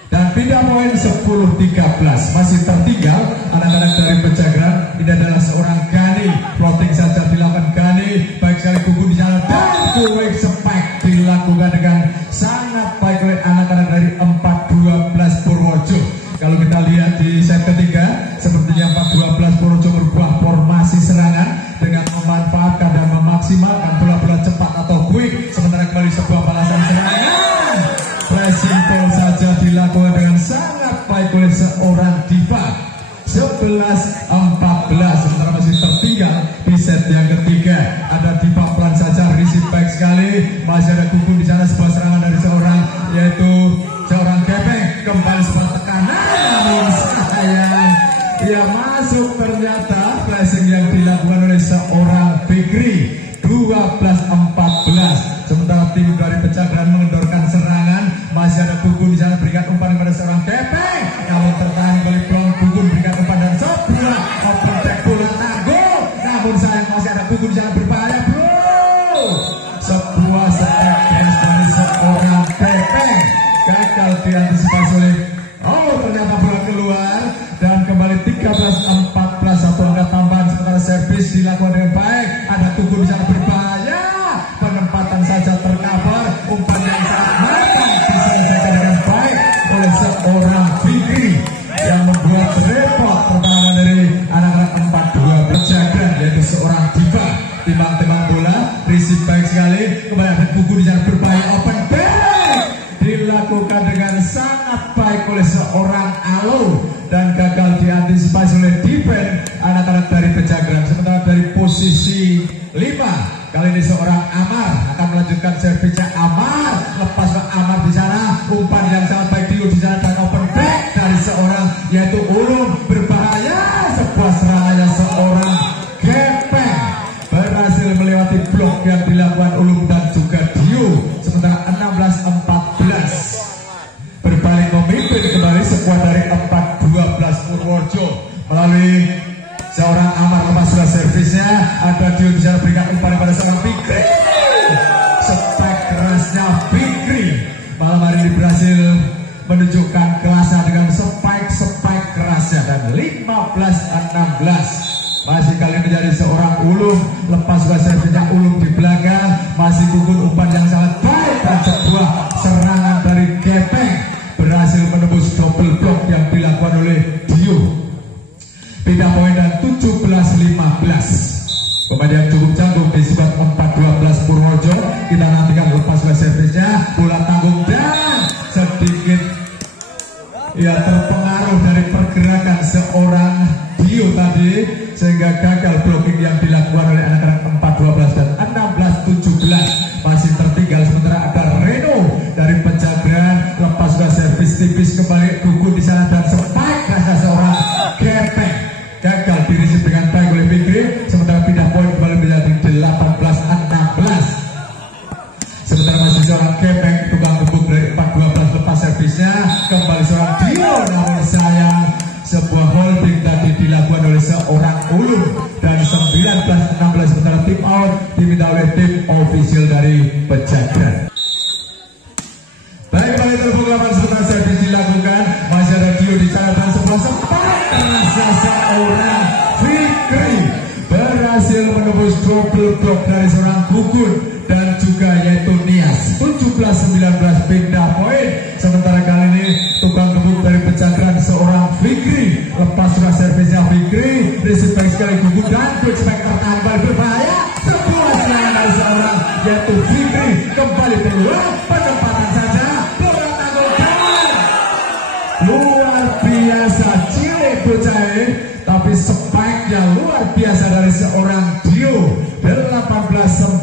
Dan pindah poin 10-13 masih tertinggal anak-anak dari Pejagan. Ini adalah seorang Gani, floating saja dilakukan Gani, baik sekali Gugun di sana dan quick spike dilakukan dengan sangat baik oleh anak-anak dari 4-12 Purworejo. Kalau kita lihat di set ketiga, sepertinya 4-12 Purworejo berubah formasi serangan dengan memanfaatkan dan memaksimalkan bola-bola cepat atau quick. Sementara kembali sebuah balasan serangan, pressing ball saja dilakukan dengan sangat baik oleh seorang Diva. 11-14. Sementara masih tertinggal di set yang ketiga, ada Diva pelan saja receive baik sekali, masih ada Gugun di sana, sebuah serangan dari seorang yaitu seorang Gepeng, kembali sebuah tekanan namun sayang dia masuk, ternyata flashing yang dilakukan oleh seorang Fikri. 12-14. Sementara tim dari Pejagan mengendorkan serangan, masih ada Gugun di sana berikan umpan kepada seorang Gepeng, namun tertahan kembali peluang Gugun berikan umpan dan sebuah open back bola tangguh, namun sayang masih ada Gugun di sana berbahaya bro. Sebuah step dari seorang Gepeng gagal diantisipasi oleh ternyata bola keluar dan kembali 13-14 satu angka tambahan. Sementara servis dilakukan dengan baik kembali ada buku di sana berbahaya open back dilakukan dengan sangat baik oleh seorang Alo dan gagal diantisipasi oleh defense anak-anak dari Pejagan. Sementara dari posisi 5 kali ini seorang Amar akan melanjutkan servisnya. Amar lepas ke Amar di sana, umpan yang sangat baik di sana dan open back dari seorang yaitu Ulum berbahaya. Sebuah serangannya seorang Gepeng berhasil melewati blok yang dilakukan Ulum dan juga Dio. Sementara 16-14 berbalik memimpin kembali sekuat dari 4-12 Purworejo melalui seorang Amar lepas sudah servisnya. Ada Dio bisa berikan umpan pada seorang Fikri. Spek kerasnya Fikri malam hari ini berhasil menunjukkan kelasnya dengan spike kerasnya dan 15-16 masih kali menjadi seorang Ulum lepas sudah servisnya. Ulum di belakang masih gugur umpan yang sangat baik dan sebuah serangan dari Gepeng berhasil menembus double block yang dilakukan oleh Dio. Pindah poin dan 17-15. Pemain yang cukup jago di squad 4-12 Purworejo. Kita nantikan lepas ke servisnya, bola tanggung dan sedikit ya terpengaruh dari pergerakan seorang Dio tadi sehingga gagal blocking yang dilakukan oleh anak-anak 4-12 dan 16-17 masih tertinggal. Sementara ada Reno dari Pejagan lepas ke servis tipis kembali gugur di sana dan spike rasa seorang Gepeng gagal dirisip dengan baik oleh Fikri. Sementara pindah poin kembali menjadi 18-16. Sementara masih seorang Gepeng tukang gebuk dari 4-12 lepas servisnya kembali seorang Dio, namun sayang sebuah holding tadi dilakukan oleh seorang Ulum dan 19-16. Sementara tim out diminta oleh tim official dari Pejagan. Baik, kembali telepon 8 sementara servis dilakukan. Masih ada Dio di sana dan sebelah sempat terasa seorang Fikri berhasil menembus double block dari seorang Gugun dan juga yaitu Nias. 17-19 pindah poin. Sementara kali ini tukang gebuk dari Pejagan seorang Fikri lepas sudah servisnya Fikri risip baik sekali Gugun dan quick spike tertahan kembali berbahaya. Sebuah serangan dari seorang yaitu Fikri kembali peluang penempatan saja. Luar biasa cilik bocah, tapi spike-nya luar biasa dari seorang Dio. 18-19.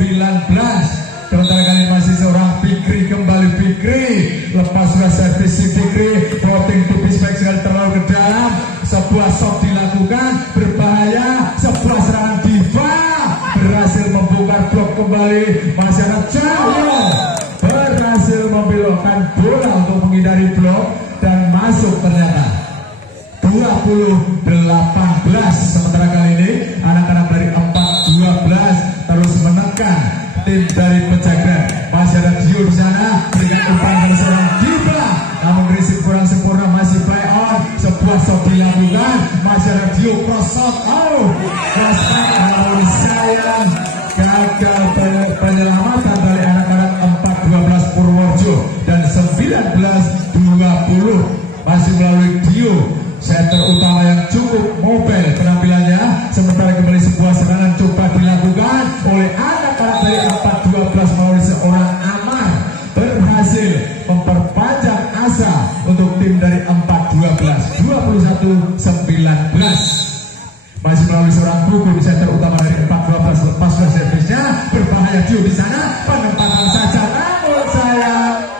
Sementara kali masih seorang Fikri kembali Fikri lepas sudah servis si Fikri voting tipis baik sekali terlalu ke dalam. Sebuah shot dilakukan berbahaya. Sebuah serangan Diva berhasil membongkar blok kembali. Masih ada Cahyo berhasil membelokkan bola untuk menghindari blok dan masuk ternyata 20-18. Sementara kali ini anak-anak dari 4-12 terus menekan tim dari Pejagan. Masih ada Dio di sana dengan umpan dari seorang Diva, namun risip kurang sempurna. Masih play on, sebuah shot dilakukan. Masih ada Dio cross shot namun sayang gagal penyelamatan dari anak-anak 4-12 Purworejo dan 19-20 masih melalui Dio center utama yang cukup mobile penampilannya. Sementara kembali sebuah serangan coba dilakukan oleh anak-anak dari 4-12 melalui seorang Amar berhasil memperpanjang asa untuk tim dari 4-12. 21-19 masih melalui seorang Gugun center utama dari 4-12 lepas servisnya berbahaya Dio di sana penempatan saja, namun sayang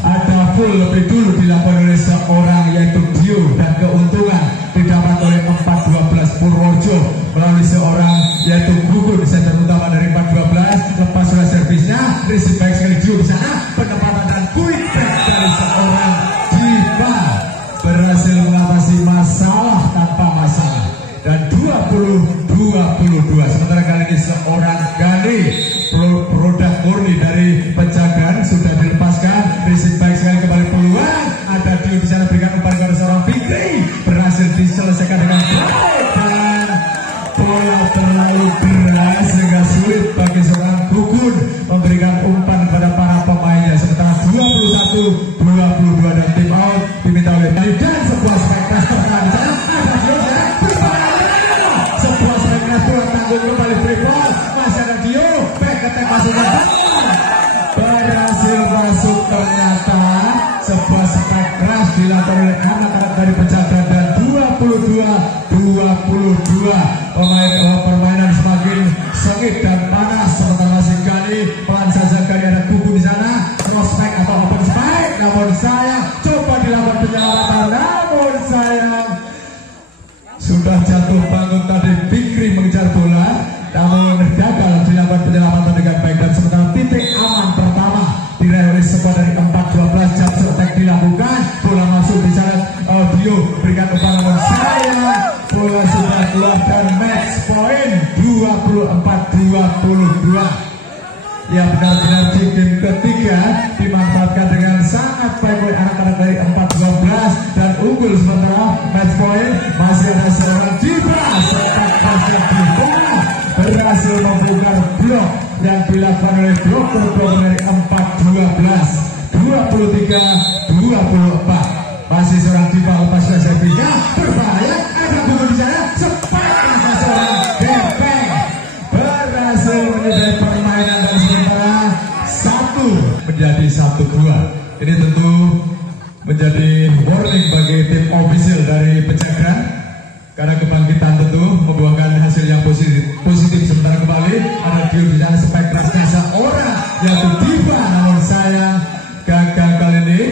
ada full lebih dulu dilakukan oleh seorang yaitu Dio dan keuntungan didapat oleh 4-12 Purworejo melalui seorang yaitu Gugun center utama dari 4-12 lepas sudah servisnya risip baik sekali Dio di sana penempatan dan quick back dari seorang Diva berhasil mengatasi masalah tanpa masalah dan 20-22. Sementara kali ini seorang Gani produk murni dari Pejagan sudah dilepaskan risip baik sekali kembali peluang. Ada Dio di sana berikan umpan kepada seorang Fikri berhasil diselesaikan dengan baik dan bola terlalu keras sehingga sulit bagi seorang Gugun memberikan umpan kepada para pemainnya. Sementara 21-22 dan tim out diminta oleh Bali dan sebuah strike keras tertahan di sana. Ada Dio sebuah strike keras bola tanggung kembali free ball. Masih ada Dio back attack masukkan yang benar-benar di game ketiga dimanfaatkan dengan sangat baik oleh anak-anak dari 4-12 dan unggul. Sementara match point masih ada seorang Diva berhasil membuka blok yang dilakukan oleh bloker dari 4-12 23-24. Masih seorang Diva lepas servisnya berbahaya, ada buku di sana sepakat seorang Gepeng berhasil menyudahi permainan dan sementara 1 menjadi 1-2. Ini tentu menjadi warning bagi tim official dari Pejagan karena kebangkitan tentu membuahkan hasil yang positif. Sementara kembali ada duo di sana spektrasnya seorang yaitu Diva, namun sayang gagal kali ini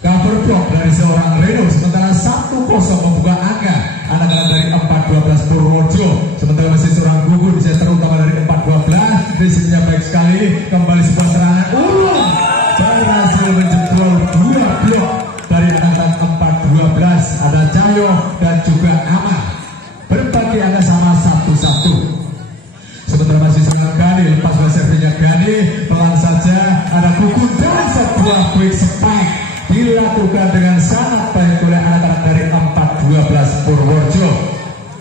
cover block dari seorang Reno. Sementara 1-0 membuka angka anak-anak dari 4-12 Purworejo. Sementara masih seorang gugur di set terutama dari 4-12. Risipnya baik sekali, kembali sebuah serangan berhasil menjeblok 2 blok dari anak-anak 4-12. Ada Cahyo dan juga Aman berbagi angka sama 1-1. Sementara masih seorang Gani lepas oleh servinya Gani, pelan saja ada Gugun dan sebuah quick spike dilakukan dengan sangat baik oleh anak-anak dari 4-12 Purworejo.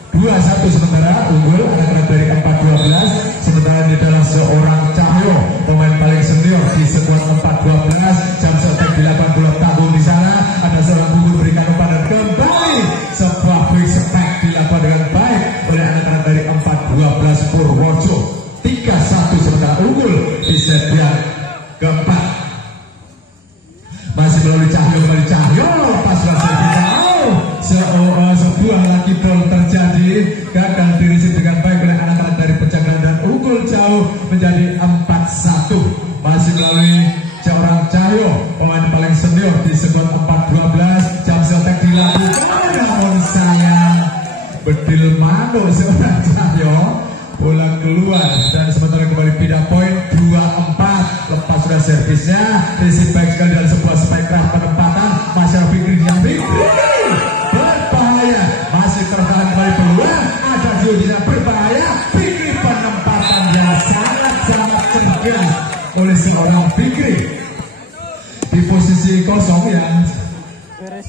2-1 sementara unggul anak-anak dari 4-12. Sementara ini adalah seorang Cahyo, pemain paling senior di skuad 4-12. Jam setek dilakukan bola tabung di sana. Ada seorang Gugun berikan umpan dan kembali sebuah quick spike dilakukan dengan baik oleh anak-anak dari 4-12 Purworejo. 3-1 sementara unggul di set yang keempat. Masih melalui Cahyo, kembali Cahyo lepas sebuah lagi ball terjadi, gagal dirisip dengan baik oleh anak-anak dari Pejagan dan unggul jauh menjadi 4-1. Masih melalui seorang Cahyo, pemain paling senior di skuad 4-12. Jam setek dilakukan namun sayang bedil mano seorang Cahyo, bola keluar dan sementara kembali pindah poin 2-4. Lepas sudah servisnya, risip baik sekali dan sebuah spike keras penempatan Masyar Fikri yang berbahaya, masih tertahan kembali peluang, ada Dio di sana berbahaya. Fikri penempatan yang sangat cerdas oleh seorang Fikri di posisi kosong yang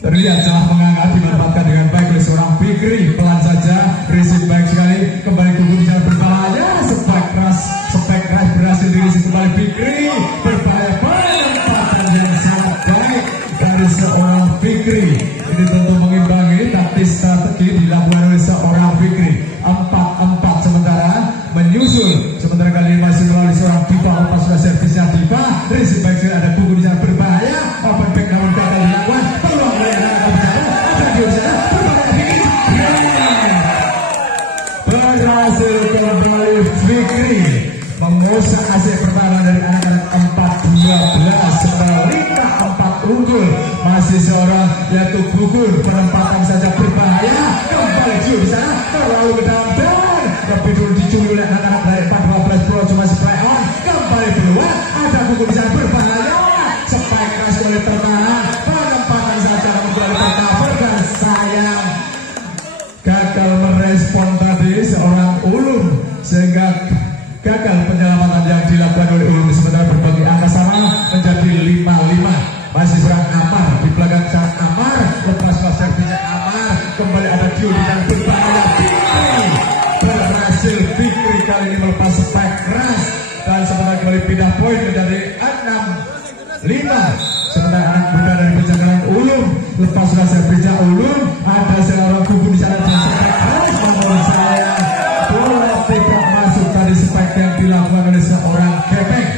terlihat sangat mengangkat, dimanfaatkan dengan baik oleh seorang Fikri. Pelan saja, risip baik sekali, kembali Gugun di sana berbahaya, spike keras berhasil dirisip kembali Fikri, berbahaya, penempatan yang sangat baik dari seorang Fikri. Ini tentu mengimbangi taktis strategi dilakukan oleh seorang Fikri. 4-4 sementara menyusul. Sementara kali ini masih melalui seorang Diva, lepas sudah servisnya Diva, risip baik sekali, ada Gugun di sana berbahaya, open back namun gagal dilakukan. Peluang oleh anak-anak bicara, ada di sana berbahaya, berhasil kembali Fikri mengusah hasil pertahanan dari anak-anak 4-12. Sementara 5-4 unggul masih seorang yaitu Gugun, penempatan saja berbahaya, kembali Dio di sana terlalu ke dalam dan lebih dulu dicuri oleh anak-anak dari 4-12 Purworejo. Masih play on, kembali keluar, ada Gugun di sana berbahaya, spike keras oleh tertahan, penempatan saja namun kembali tercover dan sayang gagal merespon tadi seorang Ulum sehingga gagal penyelamatan yang dilakukan oleh Ulum. Sementara berbagi angka sama menjadi 5-5. Masih serang Amar di belakang sang Amar, lepas servisnya Amar, kembali ada Dio di sana berbahaya. Berhasil Fikri kali ini melepas spike keras dan sementara kembali pindah poin menjadi 6-5. Sementara anak muda dari Pejagan Ulum lepas sudah servisnya Ulum, ada seorang Gugun di sana dan spike keras menurut saya bola tidak masuk tadi spike yang dilakukan oleh seorang Gepeng.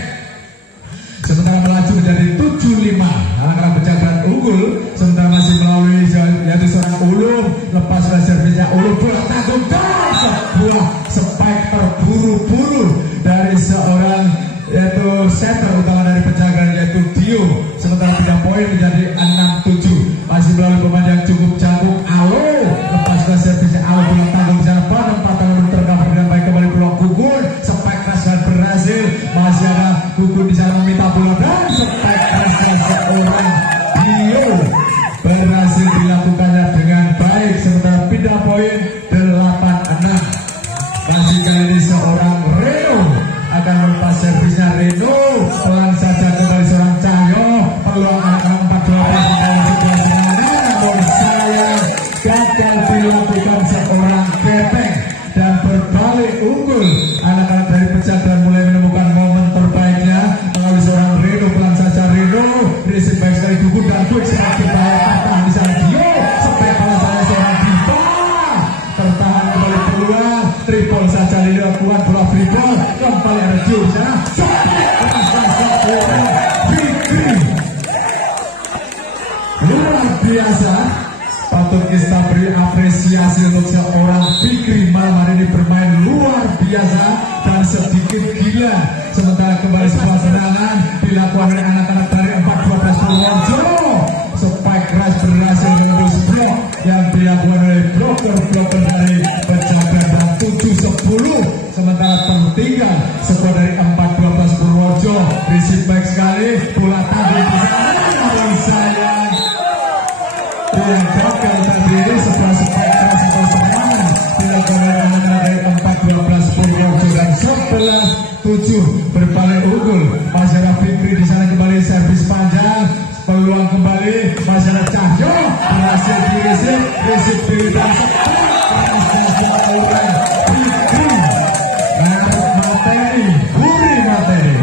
Sementara melaju menjadi 7-5. Anak-anak Pejagan unggul. Sementara masih melalui yaitu seorang Ulum, lepas sudah servisnya Ulum, bola tanggung dan sebuah spike terburu-buru dari seorang yaitu setter utama dari Pejagan yaitu Dio. Sementara pindah poin menjadi 6-7. Masih melalui pemain yang cukup jago Alo, lepas sudah servisnya Alo, bola tanggung di sana, penempatan tercover dengan baik, kembali peluang Gugun, spike keras dan berhasil. Masih ada Gugun di sana meminta bola dan spike keras seorang Dio berhasil dilakukannya dengan baik. Sementara pindah poin 8-6. Masih kali ini seorang Reno akan melepas di sana. Fikri luar biasa, patut kita beri apresiasi untuk seorang Fikri. Malam hari ini bermain luar biasa dan sedikit gila. Sementara kembali sebuah serangan dilakukan oleh anak-anak dari 4-12 Purworejo. Spike keras berhasil menembus blok yang dilakukan oleh bloker dari Pejagan dan 7-10. Sementara tertinggal skor dari 4-12 Purworejo. Receive baik sekali, bola tadi di sana yang sayang. Yang gagal tadi setelah spike keras sebuah serangan dilakukan oleh anak-anak dari 4-12 Purworejo dan 11-7 berbalik unggul. Masih ada Fikri di sana, kembali servis panjang. Peluang kembali, masih ada Cahyo berhasil dirisip Fikri dan materi, buri materi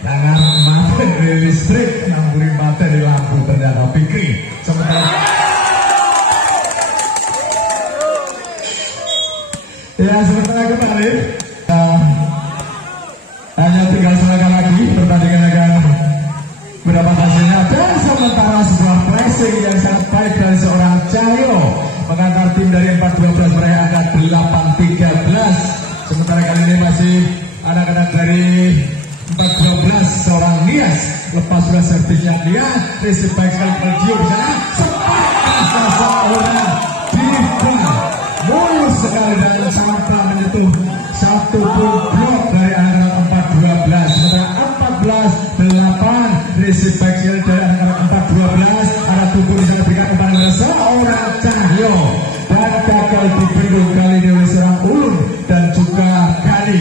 jangan materi listrik, buri materi lampu ternyata Fikri. Sementara kembali hanya tinggal setengah lagi, pertandingan akan berdapat hasilnya. Dan sementara sebuah pressing yang sangat baik dari seorang Cahyo mengantar tim dari 4-12 meraih angka 8-13. Sementara kali ini masih anak-anak dari 4-12 seorang Nias lepas sudah servisnya dia, receive baik sekali Pergio di sana, sepak seorang Diva mulus sekali dan sampai menyentuh satu blok dari anak-anak 4-12. Sementara 14-8 receive back sekali dari anak-anak 4-12. Ada tubuh di sana berikan kepada seorang Cahyo dan gagal dibendung kali ini oleh seorang Ulun dan juga Kali.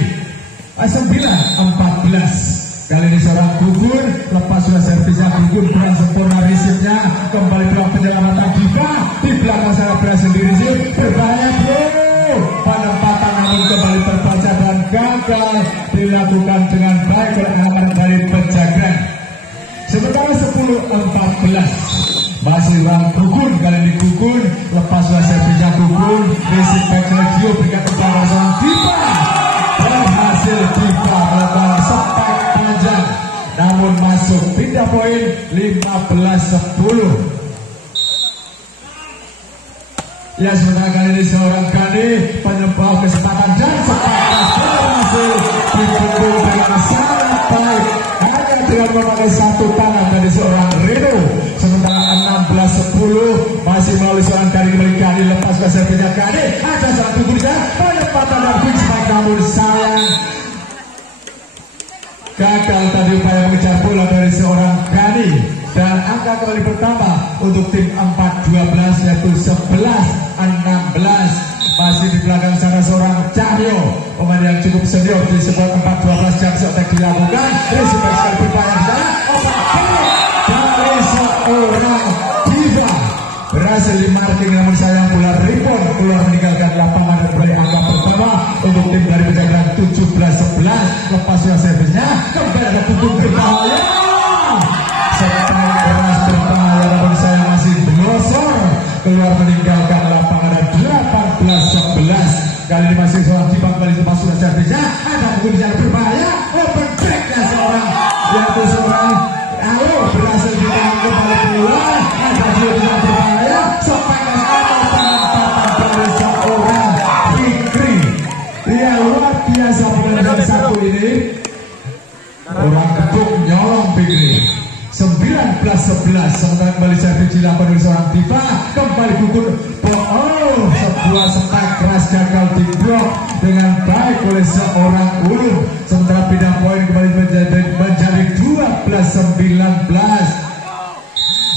9-14 kali ini seorang Gugun lepas sudah servisnya. Gugun kurang sempurna receive-nya, kembali blok penyelamatan Diva di belakang sana berhasil di receive. Berbahaya bro, penempatan namun kembali terbaca dan gagal dilakukan dengan baik oleh anak-anak dari Pejagan. Sementara 10-14 masih Bang Gugun, kali ini Gugun lepas sudah servisnya. Gugun receive back Regio berikan kepada seorang Diva, berhasil Diva melakukan spike panjang namun masuk, pindah poin 15-10. Ya, sementara kali ini seorang Gani penyebab kesempatan dan sepakat berhasil dibendung dengan sangat baik hanya dengan memakai satu tangan dari seorang Reno. Sementara 16-10 masih melalui seorang Gani, kembali Gani lepas ke servisnya Gani, ada seorang tubuh di sana, penempatan dan quick spike namun sayang gagal tadi upaya mengejar bola dari seorang Gani. Dan angka kembali bertambah untuk tim 4-12 yaitu 11-16. Masih di belakang sana seorang Cahyo, pemain yang cukup senior di sebuah 4-12 jam seotek dilakukan. Risiko sekali berbahaya di sana. Dari seorang Diva berhasil di marking namun sayang bola rebound keluar meninggalkan lapangan dan beri angka pertama untuk tim dari Pejagan 17-11. Lepas sudah servisnya, kembali ada tutup berbahaya. Setelah keras berbahaya namun saya masih berlosor keluar meninggalkan lapangan dan 18-11. Kali ini masih seorang Diva kembali lepas sudah servisnya, ada mungkin bisa berbahaya. Open breaknya seorang yaitu seorang Halo berhasil ditahan kembali keluar. Ada juga bisa berbahaya. Sampai ke penempatan dari seorang Fikri. Dia luar biasa pengendalian satu ini. Orang gedung nyolong Fikri. 19-11. Sementara kembali servis dilakukan oleh seorang Diva, kembali Gugun. Sebuah spike keras gagal diblok dengan baik oleh seorang Ulun. Sementara pindah poin kembali menjadi 12-19.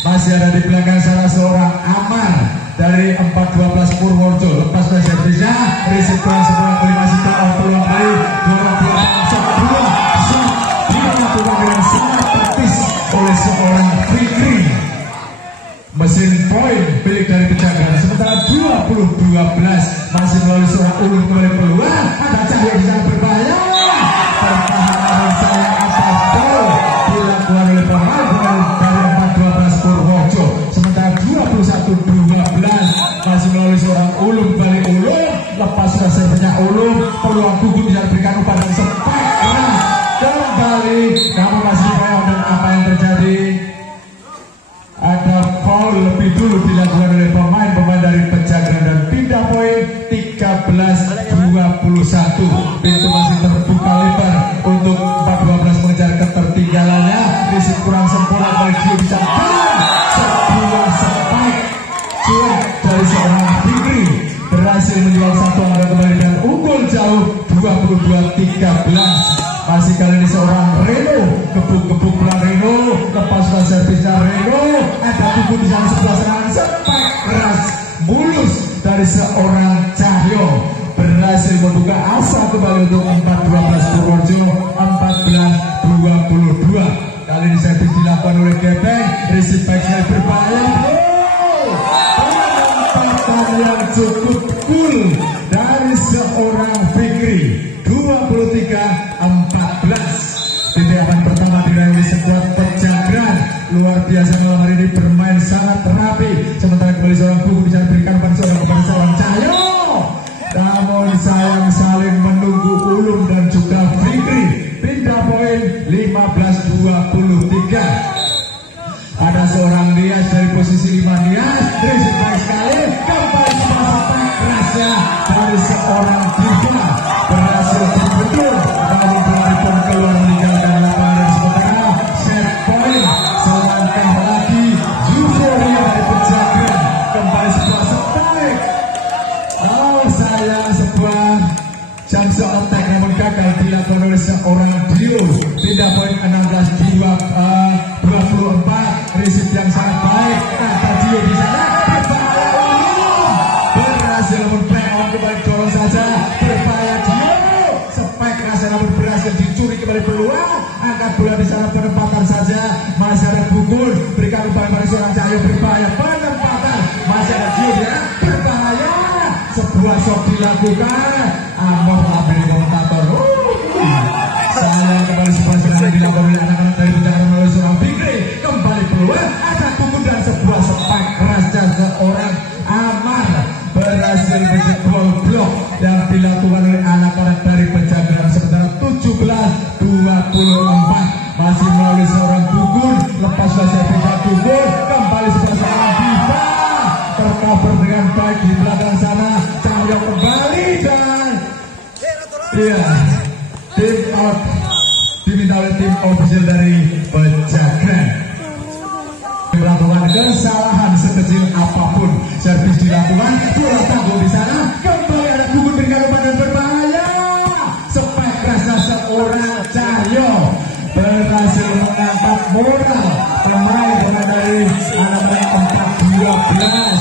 Masih ada di belakang sana seorang Amar dari 4-12 Purworejo. Lepas dari servisnya, receive kurang sempurna kali masih tak peluang kali 28-10 dilakukan dengan sangat praktis oleh seorang Fikri. Mesin poin milik dari Pejagan. Sementara 20-12 masih melalui seorang Ulun kembali peluang. Ada Cahyo di sana berbahaya. Pertahanan saya atas gol dilakukan oleh pemain dari 4-12 Purworejo. Sementara 21-12 masih melalui seorang Ulun kembali Ulun. Lepas sudah servisnya Ulun, peluang Pintu masih terbuka lebar untuk 4-12 mengejar ketertinggalannya. Risip kurang sempurna kembali Gio bisa sebuah spike cuek dari seorang Fikri berhasil menjual satu angka kembali dan unggul jauh 22-13. Masih kali ini seorang Reno gebuk-gebuk pelan Reno, lepaskan servisnya Reno, ada buku di sana sebelah serangan spike keras mulus dari seorang Cahyo berhasil membuka asa kembali untuk 4-12 Purworejo 14-22. Kali ini servis dilakukan oleh Gepeng, receive back saya berbahaya penempatan yang cukup cool dari seorang Fikri 23-14. Tindakan pertama diraih oleh sekuat Pejagan luar biasa malam hari ini bermain sangat rapi. Sementara kembali seorang buku bisa diberikan kepada seorang Cahyo. Namun sayang saling menunggu Ulum dan juga Fikri. Pindah poin 15-23. Ada seorang Nias dari posisi 5 Nias. Risiko sekali kembali sepak kerasnya dari seorang Diva berhasil betul dari pun keluar meninggalkan lapangan dan sementara set point selangkah lagi euforia dari Pejagan kembali sebuah spike. Oh sayang sebuah jump attack namun gagal dilakukan oleh seorang Dio. Pindah poin 16-24. Risip yang sangat baik kata Dio di sana berhasil namun play on kembali dorong saja berbahaya Dio. Spike rasa namun berhasil dicuri kembali peluang angkat bola di sana penempatan saja masih ada Bungkul berikan upaya pada seorang Cahyo berbahaya penempatan masih ada Dio ya berbahaya sebuah shot dilakukan amor ambil komentator sayang kembali sebuah serangan dilakukan oleh anak-anak dari Pejagan oleh seorang Fikri kembali peluang ada Bungkul dan sebuah spike keras dan seorang Amar berhasil menjebol blok yang dilakukan oleh anak-anak dari Pejagan sementara 17-24 masih melalui seorang Bungkul lepas saja bisa Bungkul kembali sebuah serangan Diva tercover dengan baik di belakang sana Cahyo kembali dan iya tim out diminta oleh tim official dari Pejagan melakukan kesalahan sekecil apapun servis dilakukan bola tangguh di sana kembali ada Bungkul berikan umpan dan berbahaya spike kerasnya seorang Cahyo berhasil mengangkat moral pemain dari anak-anak 4-12